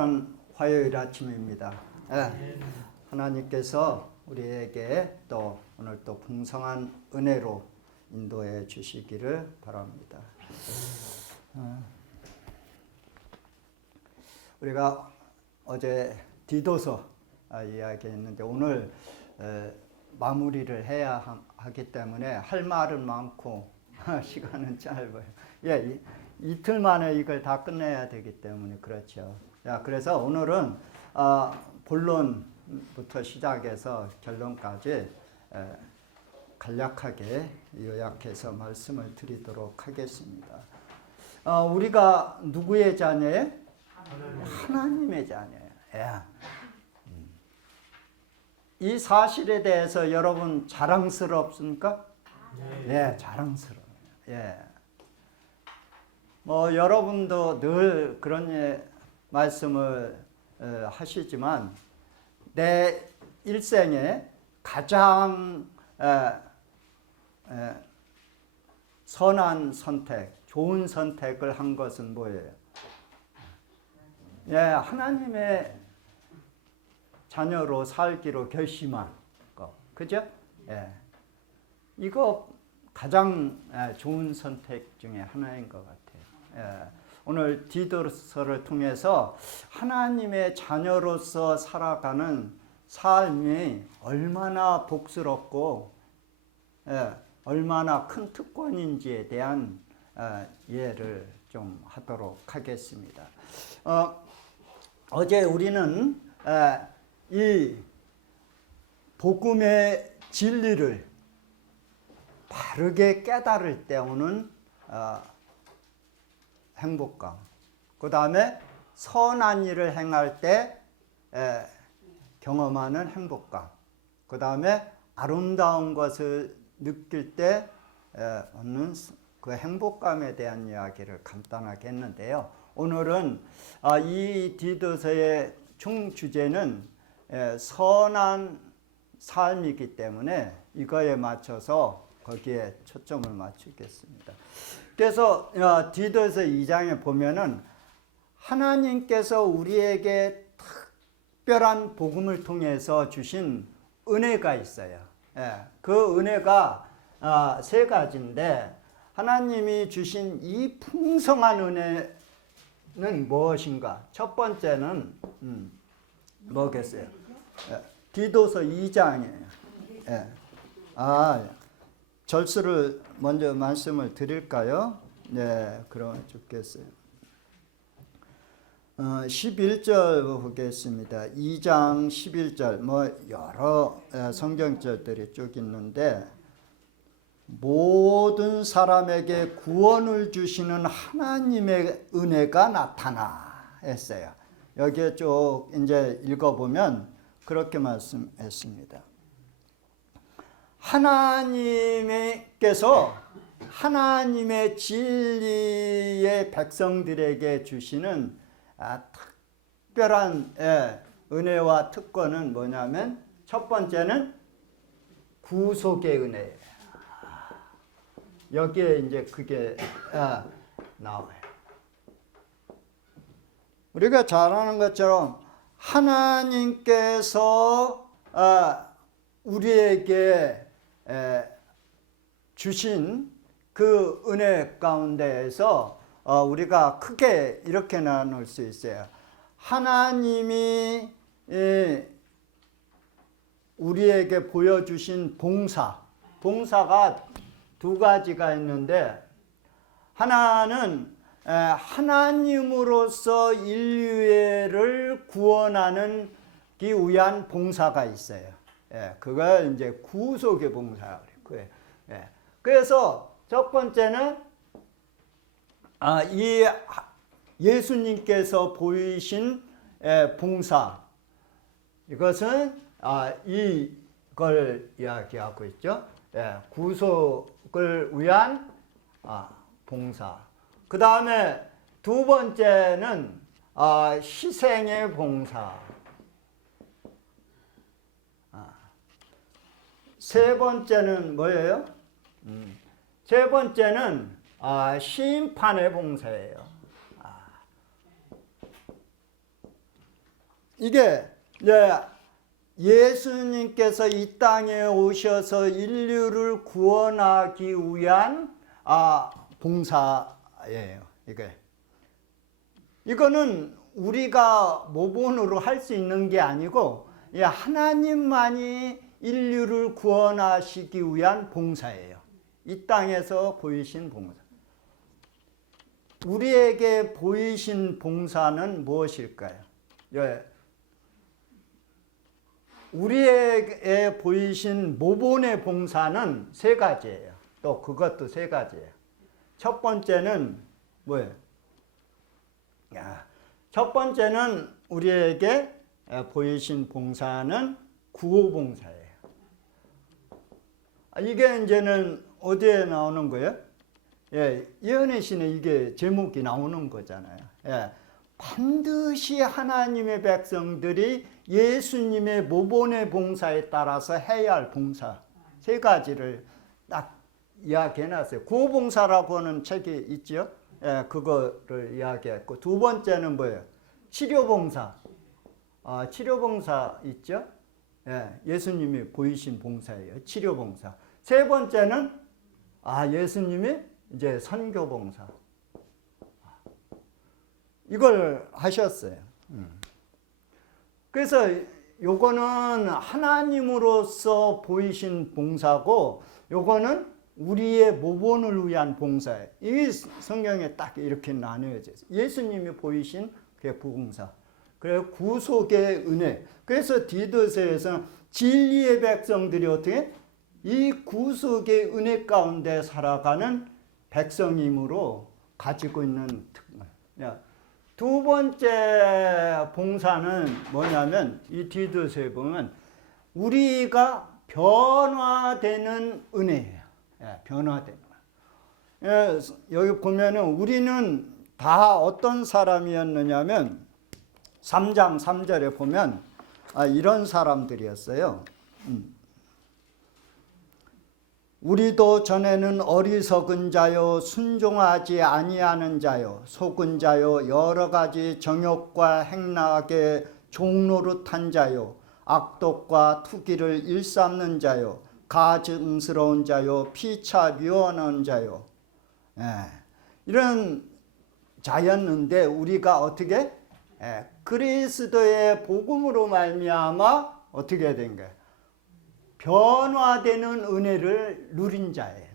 행복한 화요일 아침입니다. 하나님께서 우리에게 또 오늘 또 풍성한 은혜로 인도해 주시기를 바랍니다. 우리가 어제 디도서 이야기했는데 오늘 마무리를 해야 하기 때문에 할 말은 많고 시간은 짧아요. 이틀 만에 이걸 다 끝내야 되기 때문에 그렇죠. 그래서 오늘은 본론부터 시작해서 결론까지 간략하게 요약해서 말씀을 드리도록 하겠습니다. 우리가 누구의 자녀예요? 하나님의 자녀예요. 이 사실에 대해서 여러분 자랑스럽습니까? 네, 자랑스러워요. 여러분도 늘 그런 말씀을 하시지만 내 일생에 가장 선한 선택, 좋은 선택을 한 것은 뭐예요? 하나님의 자녀로 살기로 결심한 거, 그죠? 이거 가장 좋은 선택 중에 하나인 것 같아요. 오늘 디도서를 통해서 하나님의 자녀로서 살아가는 삶이 얼마나 복스럽고 얼마나 큰 특권인지에 대한 이해를 좀 하도록 하겠습니다. 어제 우리는 이 복음의 진리를 바르게 깨달을 때 오는 행복감, 그 다음에 선한 일을 행할 때 경험하는 행복감, 그 다음에 아름다운 것을 느낄 때 얻는 그 행복감에 대한 이야기를 간단하게 했는데요. 오늘은 이 디도서의 총 주제는 선한 삶이기 때문에 이거에 맞춰서 거기에 초점을 맞추겠습니다. 그래서 디도서 2장에 보면은 하나님께서 우리에게 특별한 복음을 통해서 주신 은혜가 있어요. 그 은혜가 세 가지인데 하나님이 주신 이 풍성한 은혜는 무엇인가? 첫 번째는 뭐겠어요? 디도서 2장이에요. 절수를 먼저 말씀을 드릴까요? 네, 그러면 좋겠어요. 11절 보겠습니다. 2장 11절, 여러 성경절들이 쭉 있는데, 모든 사람에게 구원을 주시는 하나님의 은혜가 나타나 했어요. 여기에 쭉 이제 읽어보면 그렇게 말씀했습니다. 하나님께서 하나님의 진리의 백성들에게 주시는 특별한 은혜와 특권은 뭐냐면 첫 번째는 구속의 은혜예요. 여기에 이제 그게 나와요. 우리가 잘 아는 것처럼 하나님께서 우리에게 주신 그 은혜 가운데에서 우리가 크게 이렇게 나눌 수 있어요. 하나님이 우리에게 보여주신 봉사가 두 가지가 있는데, 하나는 하나님으로서 인류를 구원하는 기 위한 봉사가 있어요. 그걸 이제 구속의 봉사라고 그래요. 그래서 첫 번째는 이 예수님께서 보이신 봉사, 이것은 이걸 이야기하고 있죠. 구속을 위한 봉사. 그 다음에 두 번째는 희생의 봉사. 세 번째는 뭐예요? 세 번째는 심판의 봉사예요. 이게 예수님께서 이 땅에 오셔서 인류를 구원하기 위한 봉사예요. 이거는 우리가 모본으로 할 수 있는 게 아니고 하나님만이 인류를 구원하시기 위한 봉사예요. 이 땅에서 보이신 봉사. 우리에게 보이신 봉사는 무엇일까요? 우리에게 보이신 모본의 봉사는 세 가지예요. 또 그것도 세 가지예요. 첫 번째는 뭐예요? 첫 번째는 우리에게 보이신 봉사는 구호봉사예요. 이게 이제는 어디에 나오는 거예요? 예언의 신에 이게 제목이 나오는 거잖아요. 반드시 하나님의 백성들이 예수님의 모본의 봉사에 따라서 해야 할 봉사 세 가지를 딱 이야기해놨어요. 구호봉사라고 하는 책이 있죠. 그거를 이야기했고, 두 번째는 뭐예요? 치료봉사. 치료봉사 있죠. 예수님이 보이신 봉사예요. 치료봉사. 세 번째는 예수님이 이제 선교봉사. 이걸 하셨어요. 그래서 요거는 하나님으로서 보이신 봉사고, 요거는 우리의 모본을 위한 봉사예요. 이 성경에 딱 이렇게 나뉘어져 있어요. 예수님이 보이신 그 봉사. 그리고 구속의 은혜. 그래서 디도서에서는 진리의 백성들이 어떻게 이 구속의 은혜 가운데 살아가는 백성이므로 가지고 있는 특권. 두 번째 봉사는 뭐냐면 이 디도서에 보면 우리가 변화되는 은혜예요. 변화되는 거. 여기 보면은 우리는 다 어떤 사람이었느냐면 3장 3절에 보면 이런 사람들이었어요. 우리도 전에는 어리석은 자요, 순종하지 아니하는 자요, 속은 자요, 여러 가지 정욕과 행락의 종노릇한 자요, 악독과 투기를 일삼는 자요, 가증스러운 자요, 피차 미워하는 자요. 이런 자였는데 우리가 어떻게 그리스도의 복음으로 말미암아 어떻게 된 거예요? 변화되는 은혜를 누린 자예요.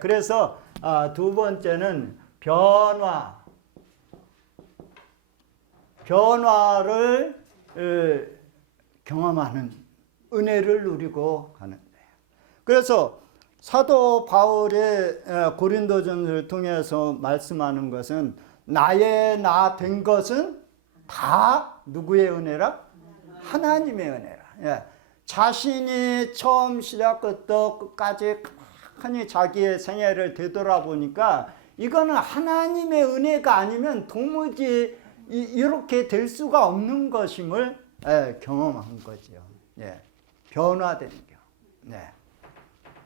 그래서 두 번째는 변화를 경험하는 은혜를 누리고 가는 거예요. 그래서 사도 바울의 고린도전서를 통해서 말씀하는 것은 나의 나 된 것은 다 누구의 은혜라? 하나님의 은혜라. 자신이 처음 시작부터 끝까지 가만히 자기의 생애를 되돌아보니까 이거는 하나님의 은혜가 아니면 도무지 이렇게 될 수가 없는 것임을 경험한 거죠. 변화되는 경.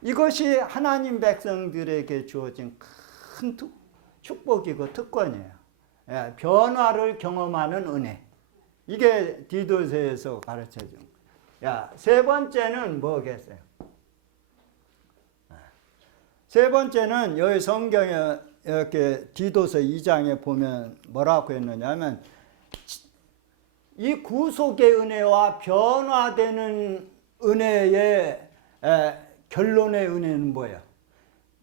이것이 하나님 백성들에게 주어진 큰 축복이고 특권이에요. 변화를 경험하는 은혜. 이게 디도서에서 가르쳐준 거예요. 세 번째는 뭐겠어요? 세 번째는 여기 성경에 이렇게 디도서 2장에 보면 뭐라고 했느냐면 이 구속의 은혜와 변화되는 은혜의 결론의 은혜는 뭐예요?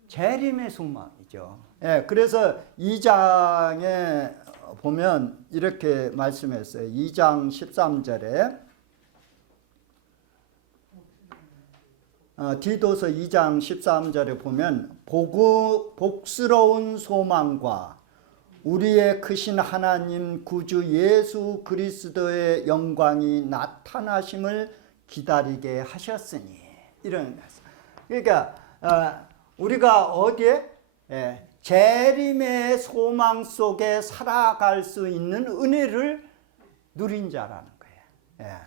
재림의 소망이죠. 그래서 2장에 보면 이렇게 말씀했어요. 2장 13절에 디도서 2장 13절에 보면 복스러운 소망과 우리의 크신 하나님 구주 예수 그리스도의 영광이 나타나심을 기다리게 하셨으니 이런 말씀. 그러니까 우리가 어디에 재림의 소망 속에 살아갈 수 있는 은혜를 누린 자라는 거예요.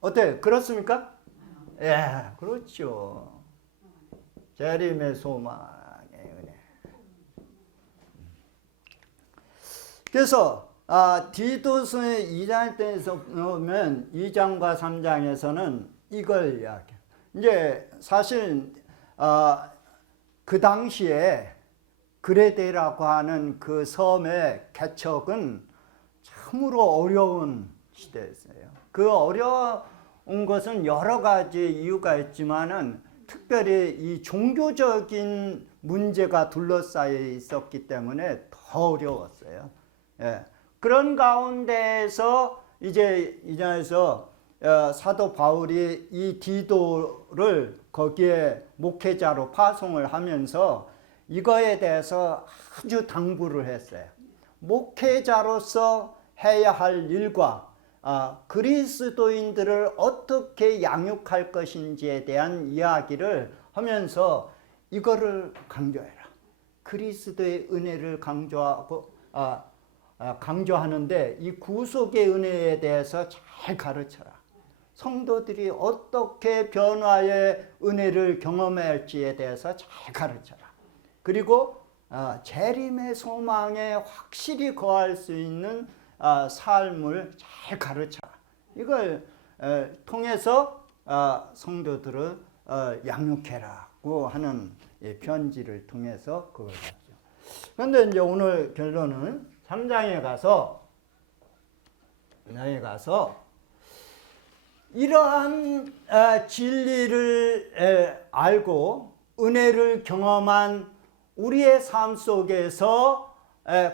어때요? 그렇습니까? 그렇죠. 재림의 소망의 은혜. 그래서 디도서 2장에서 보면 2장과 3장에서는 이걸 이야기해요. 이제 사실 그 당시에 그레데라고 하는 그 섬의 개척은 참으로 어려운 시대였어요. 그 어려운 것은 여러 가지 이유가 있지만은 특별히 이 종교적인 문제가 둘러싸여 있었기 때문에 더 어려웠어요. 예. 그런 가운데에서 이제 이장에서 사도 바울이 이 디도를 거기에 목회자로 파송을 하면서 이거에 대해서 아주 당부를 했어요. 목회자로서 해야 할 일과 그리스도인들을 어떻게 양육할 것인지에 대한 이야기를 하면서 이거를 강조해라. 그리스도의 은혜를 강조하는데 이 구속의 은혜에 대해서 잘 가르쳐라. 성도들이 어떻게 변화의 은혜를 경험할지에 대해서 잘 가르쳐라. 그리고 재림의 소망에 확실히 거할 수 있는 삶을 잘 가르쳐라. 이걸 통해서 성도들을 양육해라고 하는 편지를 통해서 그걸 하죠. 그런데 이제 오늘 결론은 3장에 가서 이러한 진리를 알고 은혜를 경험한 우리의 삶 속에서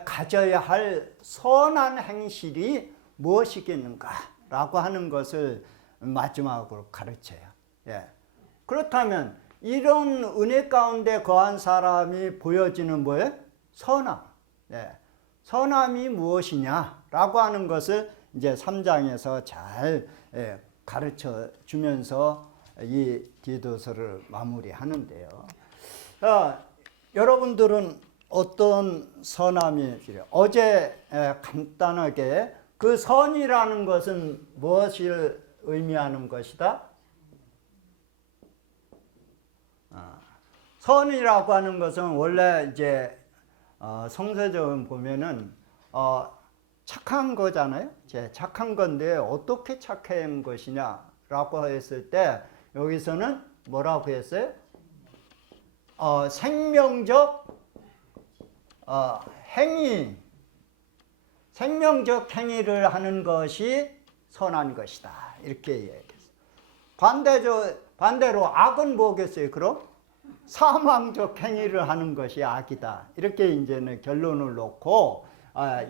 가져야 할 선한 행실이 무엇이겠는가라고 하는 것을 마지막으로 가르쳐요. 예. 그렇다면 이런 은혜 가운데 거한 사람이 보여지는 뭐예요? 선함. 예. 선함이 무엇이냐라고 하는 것을 이제 3장에서 잘 가르쳐 주면서 이 디도서를 마무리하는데요. 여러분들은 어떤 선함이 필요해요? 어제 간단하게 그 선이라는 것은 무엇을 의미하는 것이다? 선이라고 하는 것은 원래 이제 성서적으로 보면은 착한 거잖아요. 착한 건데 어떻게 착한 것이냐라고 했을 때 여기서는 뭐라고 했어요? 생명적 생명적 행위를 하는 것이 선한 것이다. 이렇게 얘기했어요. 반대로 악은 뭐겠어요? 그럼 사망적 행위를 하는 것이 악이다. 이렇게 이제는 결론을 놓고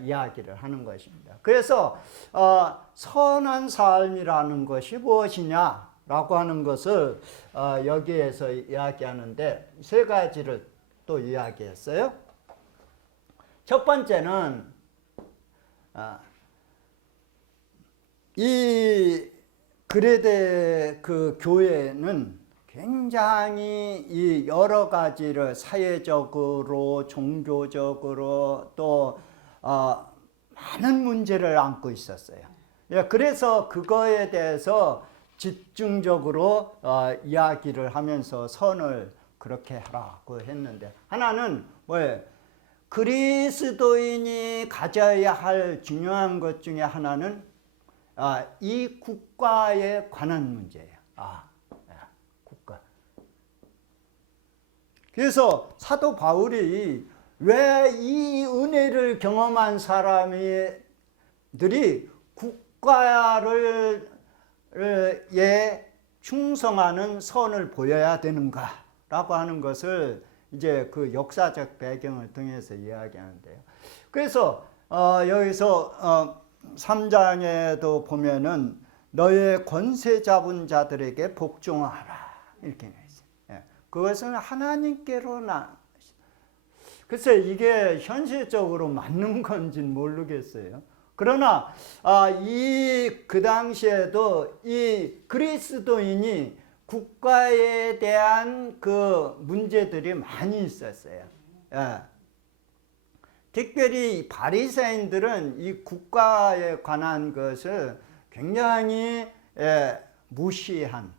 이야기를 하는 것입니다. 그래서 선한 삶이라는 것이 무엇이냐라고 하는 것을 여기에서 이야기하는데 세 가지를 또 이야기했어요. 첫 번째는 이 그레데 그 교회는 굉장히 이 여러 가지를 사회적으로 종교적으로 또 많은 문제를 안고 있었어요. 그래서 그거에 대해서 집중적으로 이야기를 하면서 선을 그렇게 하라고 했는데 하나는 뭐예요? 그리스도인이 가져야 할 중요한 것 중에 하나는 이 국가에 관한 문제예요. 국가. 그래서 사도 바울이 왜 이 은혜를 경험한 사람들이 국가를 충성하는 선을 보여야 되는가라고 하는 것을 이제 그 역사적 배경을 통해서 이야기하는데요. 그래서 여기서 3장에도 보면은 너의 권세 잡은 자들에게 복종하라 이렇게 되어 있어요. 그것은 하나님께로 글쎄 이게 현실적으로 맞는 건지는 모르겠어요. 그러나 그 당시에도 이 그리스도인이 국가에 대한 그 문제들이 많이 있었어요. 특별히 바리새인들은 이 국가에 관한 것을 굉장히 무시한.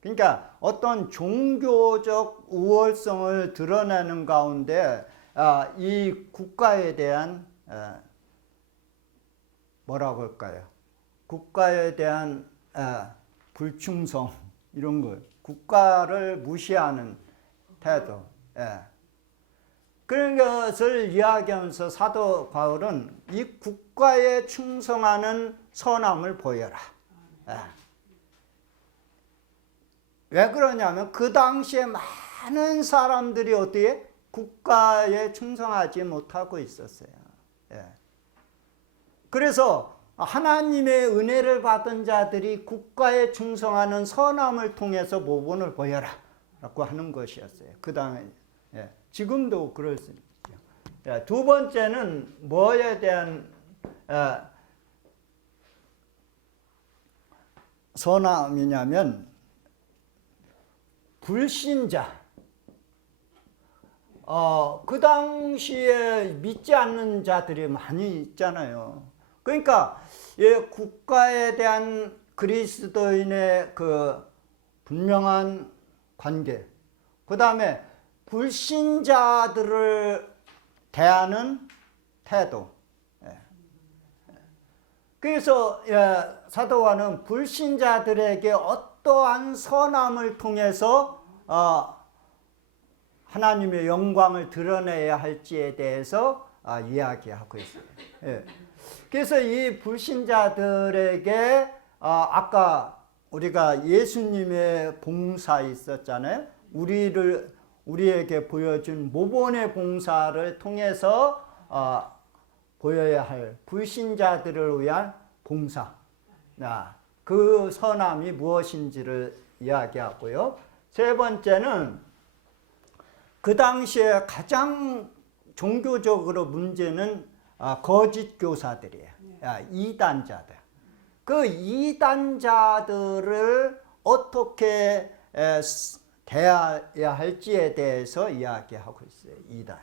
그러니까 어떤 종교적 우월성을 드러내는 가운데 이 국가에 대한 뭐라고 할까요? 국가에 대한 불충성 이런 거, 국가를 무시하는 태도. 그런 것을 이야기하면서 사도 바울은 이 국가에 충성하는 선함을 보여라. 왜 그러냐면 그 당시에 많은 사람들이 어떻게 국가에 충성하지 못하고 있었어요. 그래서 하나님의 은혜를 받은 자들이 국가에 충성하는 선함을 통해서 모본을 보여라 라고 하는 것이었어요. 그 다음에 지금도 그럴 수 있죠. 두 번째는 뭐에 대한 선함이냐면 불신자. 그 당시에 믿지 않는 자들이 많이 있잖아요. 그러니까 국가에 대한 그리스도인의 그 분명한 관계, 그 다음에 불신자들을 대하는 태도. 그래서 사도와는 불신자들에게 어떠한 선함을 통해서 하나님의 영광을 드러내야 할지에 대해서 이야기하고 있어요. 그래서 이 불신자들에게 아까 우리가 예수님의 봉사 있었잖아요. 우리에게 보여준 모본의 봉사를 통해서 보여야 할 불신자들을 위한 봉사. 그 선함이 무엇인지를 이야기하고요. 세 번째는 그 당시에 가장 종교적으로 문제는 거짓 교사들이에요. 이단자들. 그 이단자들을 어떻게 대해야 할지에 대해서 이야기하고 있어요. 이단.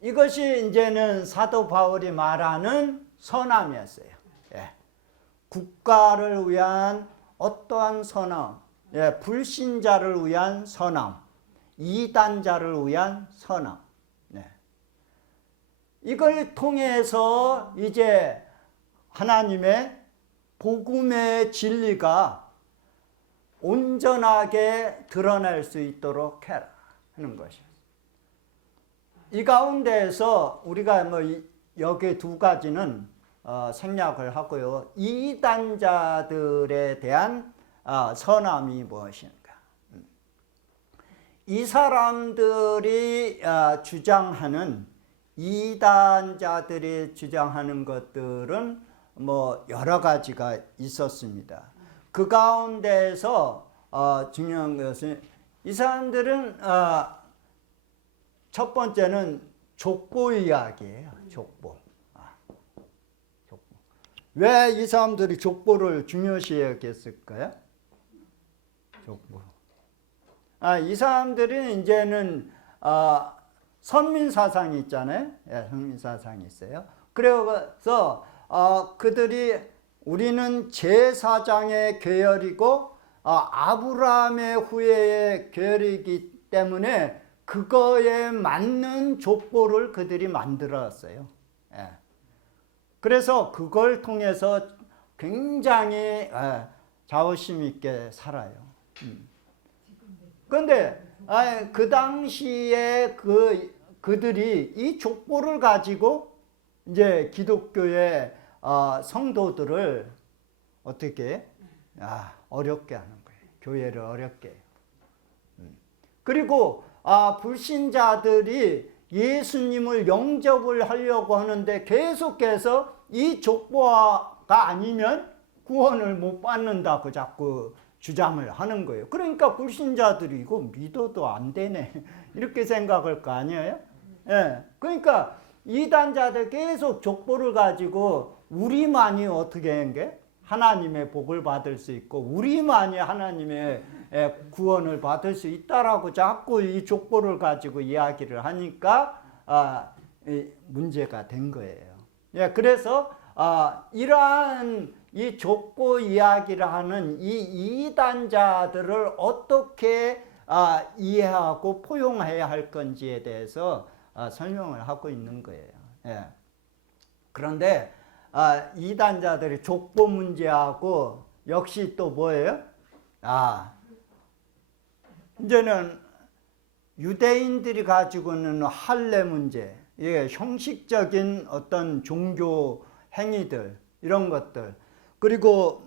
이것이 이제는 사도 바울이 말하는 선함이었어요. 국가를 위한 어떠한 선함, 불신자를 위한 선함, 이단자를 위한 선함. 이걸 통해서 이제 하나님의 복음의 진리가 온전하게 드러날 수 있도록 해라 하는 것이에요. 이 가운데에서 우리가 여기 두 가지는 생략을 하고요. 이단자들에 대한 선함이 무엇인가? 이 사람들이 주장하는 이단자들이 주장하는 것들은 여러 가지가 있었습니다. 그 가운데에서 중요한 것은 이 사람들은 첫 번째는 족보 이야기예요. 족보. 왜 이 사람들이 족보를 중요시 여겼을까요? 족보. 이 사람들은 이제는 선민 사상이 있잖아요. 선민 사상이 있어요. 그래서 그들이 우리는 제사장의 계열이고 아브라함의 후예의 계열이기 때문에 그거에 맞는 족보를 그들이 만들었어요. 그래서 그걸 통해서 굉장히 자부심 있게 살아요. 그런데 그 당시에 그들이 이 족보를 가지고 이제 기독교의 성도들을 어떻게 어렵게 하는 거예요. 교회를 어렵게 해요. 그리고 불신자들이 예수님을 영접을 하려고 하는데 계속해서 이 족보가 아니면 구원을 못 받는다고 자꾸 주장을 하는 거예요. 그러니까 불신자들이 이거 믿어도 안 되네 이렇게 생각할 거 아니에요? 그러니까 이단자들 계속 족보를 가지고 우리만이 어떻게 한 게 하나님의 복을 받을 수 있고 우리만이 하나님의 구원을 받을 수 있다라고 자꾸 이 족보를 가지고 이야기를 하니까 문제가 된 거예요. 그래서 이러한 이 족보 이야기를 하는 이 이단자들을 어떻게 이해하고 포용해야 할 건지에 대해서 설명을 하고 있는 거예요. 예. 그런데 이단자들이 족보 문제하고 역시 또 뭐예요? 이제는 유대인들이 가지고 있는 할례 문제, 예, 형식적인 어떤 종교 행위들, 이런 것들, 그리고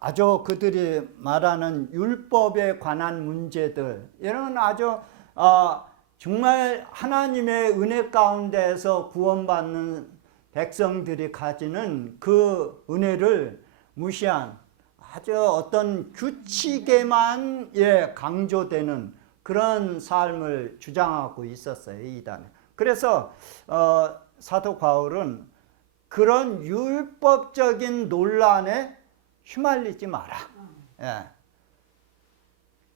아주 그들이 말하는 율법에 관한 문제들, 이런 아주 정말 하나님의 은혜 가운데에서 구원받는 백성들이 가지는 그 은혜를 무시한 아주 어떤 규칙에만 강조되는 그런 삶을 주장하고 있었어요, 이단은. 그래서 사도 바울은 그런 율법적인 논란에 휘말리지 마라. 예.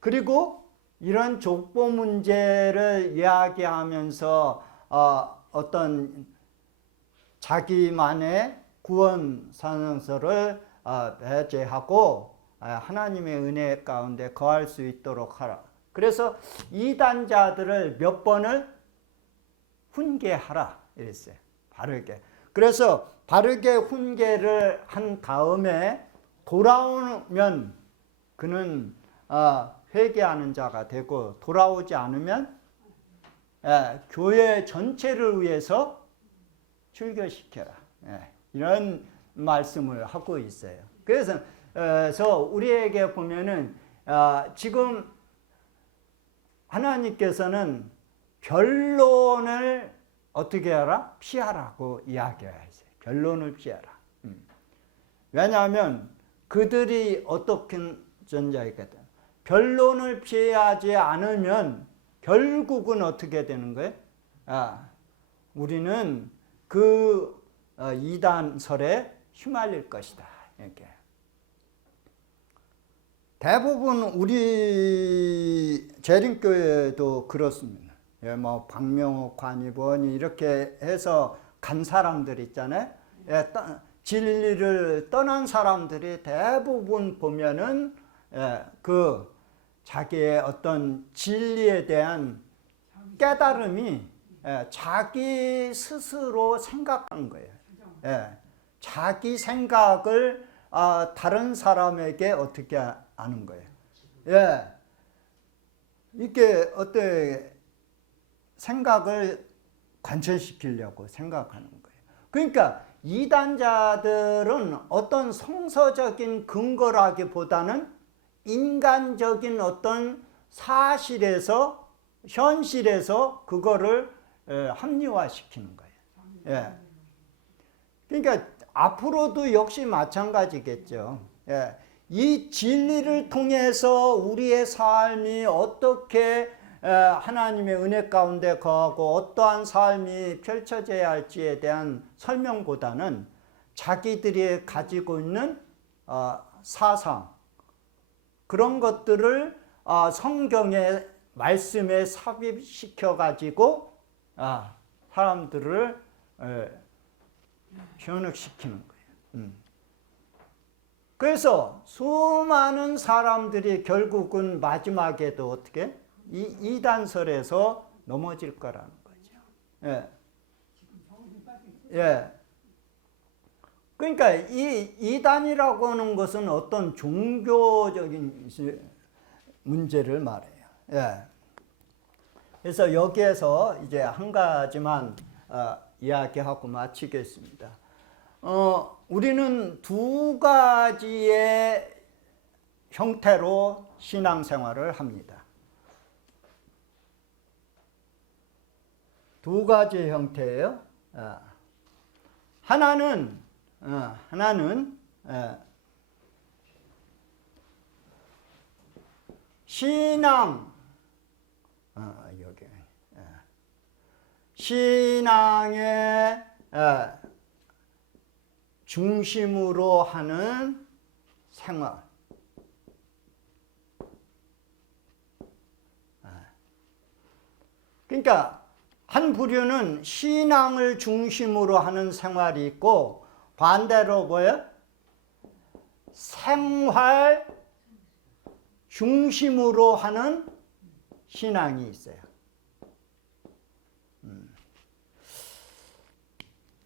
그리고 이런 족보 문제를 이야기하면서 어떤 자기만의 구원 선언서를 배제하고 하나님의 은혜 가운데 거할 수 있도록 하라. 그래서 이단자들을 몇 번을 훈계하라 이랬어요. 바르게. 그래서 바르게 훈계를 한 다음에 돌아오면 그는 회개하는 자가 되고, 돌아오지 않으면 교회 전체를 위해서 출교시켜라. 이런 말씀을 하고 있어요. 그래서 우리에게 보면은 지금 하나님께서는 변론을 어떻게 하라? 피하라고 이야기하세요. 변론을 피하라. 왜냐하면 그들이 어떻게 존재하겠다. 변론을 피하지 않으면 결국은 어떻게 되는 거예요? 우리는 그 이단설에 휘말릴 것이다. 이렇게. 대부분 우리 재림교회도 그렇습니다. 뭐 박명호 관이번이 이렇게 해서 간 사람들 있잖아요. 진리를 떠난 사람들이 대부분 보면은 그 자기의 어떤 진리에 대한 깨달음이 자기 스스로 생각한 거예요. 자기 생각을 다른 사람에게 어떻게 아는 거예요. 이게 어때 생각을 관철시키려고 생각하는 거예요. 그러니까 이단자들은 어떤 성서적인 근거라기보다는 인간적인 어떤 사실에서 현실에서 그거를 합리화시키는 거예요. 그러니까 앞으로도 역시 마찬가지겠죠. 이 진리를 통해서 우리의 삶이 어떻게 하나님의 은혜 가운데 거하고 어떠한 삶이 펼쳐져야 할지에 대한 설명보다는 자기들이 가지고 있는 사상, 그런 것들을 성경의 말씀에 삽입시켜 가지고 사람들을 현혹시키는 거예요. 그래서 수많은 사람들이 결국은 마지막에도 어떻게 이단설에서 넘어질 거라는 거죠. 그러니까 이 이단이라고 하는 것은 어떤 종교적인 문제를 말해요. 그래서 여기에서 이제 한 가지만 이야기하고 마치겠습니다. 우리는 두 가지의 형태로 신앙생활을 합니다. 두 가지 형태예요. 하나는 신앙, 여기 신앙의 중심으로 하는 생활. 그러니까 한 부류는 신앙을 중심으로 하는 생활이 있고, 반대로 뭐예요? 생활 중심으로 하는 신앙이 있어요.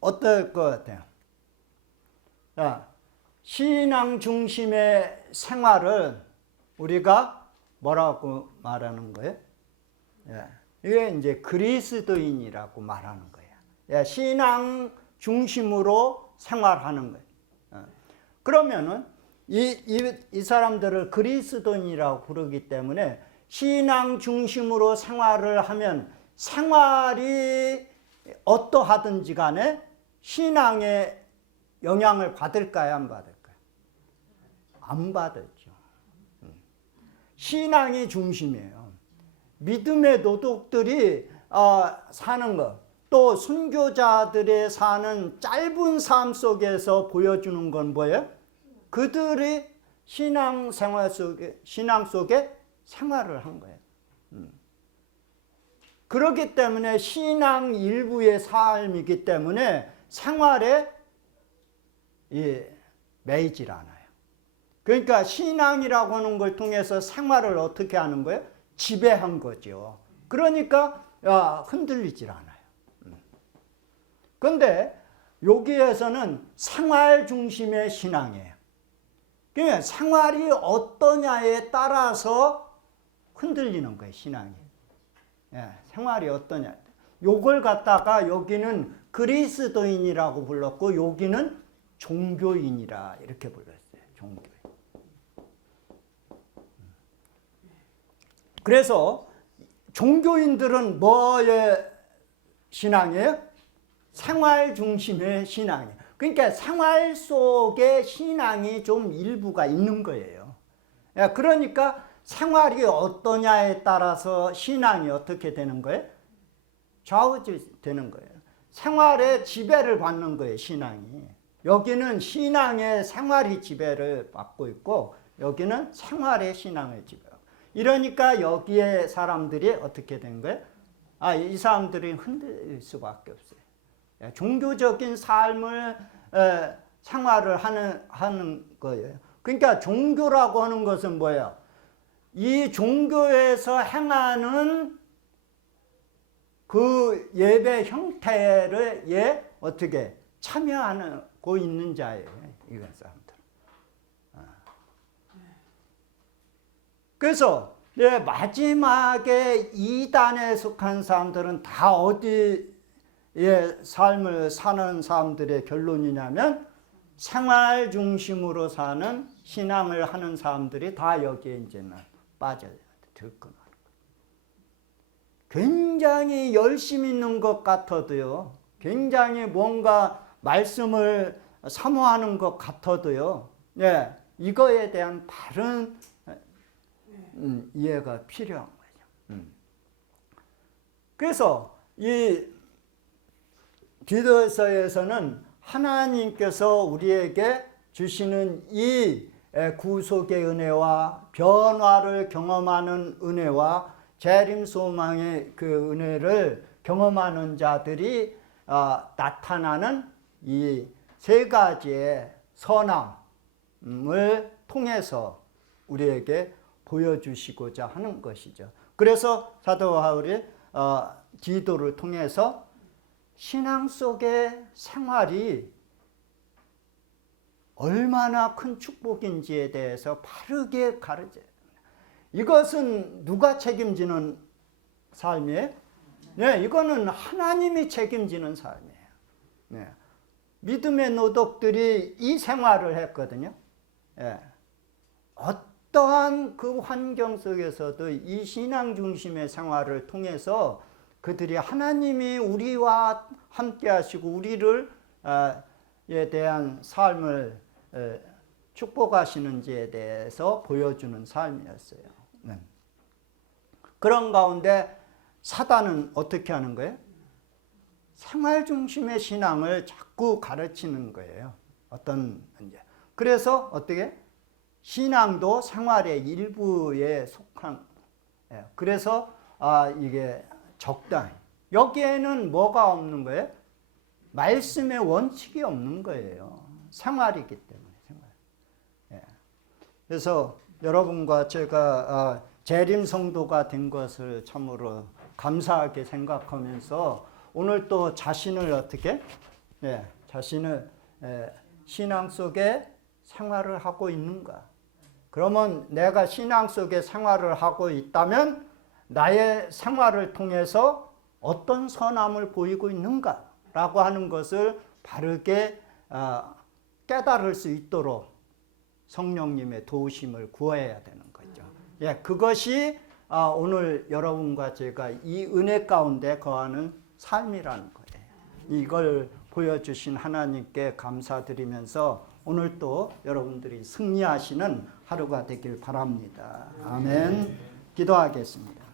어떨 것 같아요? 자, 신앙 중심의 생활을 우리가 뭐라고 말하는 거예요? 예, 이게 이제 그리스도인이라고 말하는 거예요. 예, 신앙 중심으로 생활하는 거예요. 그러면은 이 사람들을 그리스도인이라고 부르기 때문에 신앙 중심으로 생활을 하면 생활이 어떠하든지 간에 신앙에 영향을 받을까요? 안 받을까요? 안 받았죠. 신앙이 중심이에요. 믿음의 도덕들이 사는 것, 또 순교자들의 사는 짧은 삶 속에서 보여주는 건 뭐예요? 그들이 신앙 속에 생활을 한 거예요. 그렇기 때문에 신앙 일부의 삶이기 때문에 생활에 매이질 않아요. 그러니까 신앙이라고 하는 걸 통해서 생활을 어떻게 하는 거예요? 지배한 거죠. 그러니까 흔들리질 않아요. 그런데 여기에서는 생활 중심의 신앙이에요. 그러니까 생활이 어떠냐에 따라서 흔들리는 거예요, 신앙이. 예, 생활이 어떠냐. 요걸 갖다가 여기는 그리스도인이라고 불렀고 여기는 종교인이라 이렇게 불렀어요. 종교인. 그래서 종교인들은 뭐의 신앙이에요? 생활 중심의 신앙이에요. 그러니까 생활 속에 신앙이 좀 일부가 있는 거예요. 그러니까 생활이 어떠냐에 따라서 신앙이 어떻게 되는 거예요? 좌우되는 거예요. 생활에 지배를 받는 거예요, 신앙이. 여기는 신앙의 생활이 지배를 받고 있고 여기는 생활의 신앙을 지배하고. 이러니까 여기에 사람들이 어떻게 된 거예요? 이 사람들이 흔들릴 수밖에 없어요. 종교적인 삶을 생활을 하는 거예요. 그러니까 종교라고 하는 것은 뭐예요? 이 종교에서 행하는 그 예배 형태를 어떻게 참여하고 있는 자예요. 이런 사람들. 그래서 마지막에 이단에 속한 사람들은 다 어디에 삶을 사는 사람들의 결론이냐면 생활 중심으로 사는 신앙을 하는 사람들이 다 여기에 이제는 빠져야 들거나. 굉장히 열심히 있는 것 같아도요. 굉장히 뭔가 말씀을 사모하는 것 같아도요. 이거에 대한 바른 이해가 필요한 거죠. 그래서 이 디도서에서는 하나님께서 우리에게 주시는 이 구속의 은혜와 변화를 경험하는 은혜와 재림 소망의 그 은혜를 경험하는 자들이 나타나는 이 세 가지의 선함을 통해서 우리에게 보여주시고자 하는 것이죠. 그래서 사도 바울이 디도를 통해서 신앙 속의 생활이 얼마나 큰 축복인지에 대해서 바르게 가르쳐요. 이것은 누가 책임지는 삶이에요? 이거는 하나님이 책임지는 삶이에요. 믿음의 노독들이 이 생활을 했거든요. 어떠한 그 환경 속에서도 이 신앙 중심의 생활을 통해서 그들이 하나님이 우리와 함께 하시고 우리를 에 대한 삶을 축복하시는지에 대해서 보여주는 삶이었어요. 그런 가운데 사단은 어떻게 하는 거예요? 생활 중심의 신앙을 자꾸 가르치는 거예요. 어떤 문제. 그래서 어떻게? 신앙도 생활의 일부에 속한. 그래서 이게 적당히. 여기에는 뭐가 없는 거예요? 말씀의 원칙이 없는 거예요. 생활이기 때문에. 생활. 그래서 여러분과 제가 재림 성도가 된 것을 참으로 감사하게 생각하면서 오늘 또 자신을 어떻게 자신의 신앙 속에 생활을 하고 있는가? 그러면 내가 신앙 속에 생활을 하고 있다면 나의 생활을 통해서 어떤 선함을 보이고 있는가라고 하는 것을 바르게 깨달을 수 있도록 성령님의 도우심을 구해야 되는 거죠. 그것이 오늘 여러분과 제가 이 은혜 가운데 거하는 삶이라는 거예요. 이걸 보여주신 하나님께 감사드리면서 오늘 또 여러분들이 승리하시는 하루가 되길 바랍니다. 아멘. 기도하겠습니다.